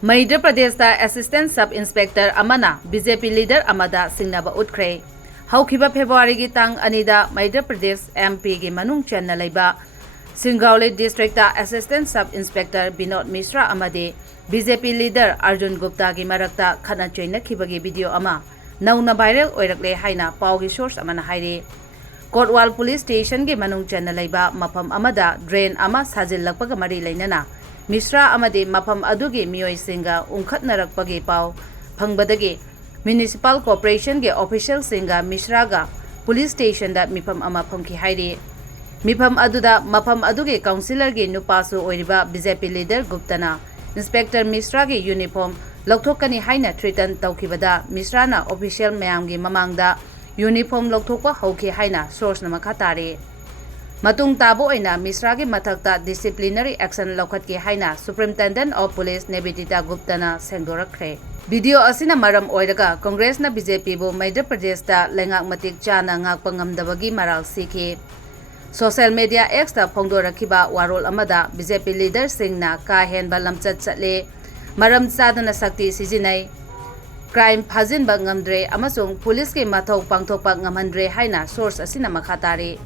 Madhya Pradesh Assistant Sub Inspector Amana, BJP Leader Amada Singnaba Utkhre. Haukiba February gi tang anida Madhya Pradesh MP gi manung chenna leiba Singauli District Assistant Sub Inspector Binod Mishra amade BJP Leader Arjun Gupta gi marakta khana choina khibagi video ama nauna viral oirakle haina paugi source amana haire. Kotwal Police Station gi manung chenna leiba mafam amada drain ama sajil lakpaga mari leinana Mishra amade mafam adugi miyoi singa unkhatnarakpagi pau phangbadagi Municipal Corporation ge official singa Mishra ga Police Station da mifam ama phamki haire. Mifam aduda mafam aduge councillor ge nupasu oiriba BJP leader Guptana Inspector Mishra ge uniform lokthokani haina threaten tawkhibada Mishra na official mayam ge mamangda uniform lokthokpa hauki haina source na makhatare. Matung tabo oina Mishra ge mathakta disciplinary action lokhatke haina Superintendent of Police Nebitita Guptana sengdorakre. Video asina maram oiraga Congress na BJP bu Madhya Pradesh ta lengak matik chana ngakpa ngamdabagi maral sikhi. Social media X ta phongdorakhiba warol amada BJP leader singna ka henba lamchat chatle maram chadana sakti sijinai crime phajinba ngamdre amasung police ke mathok pangthokpa ngamhandre haina source asina makhatare.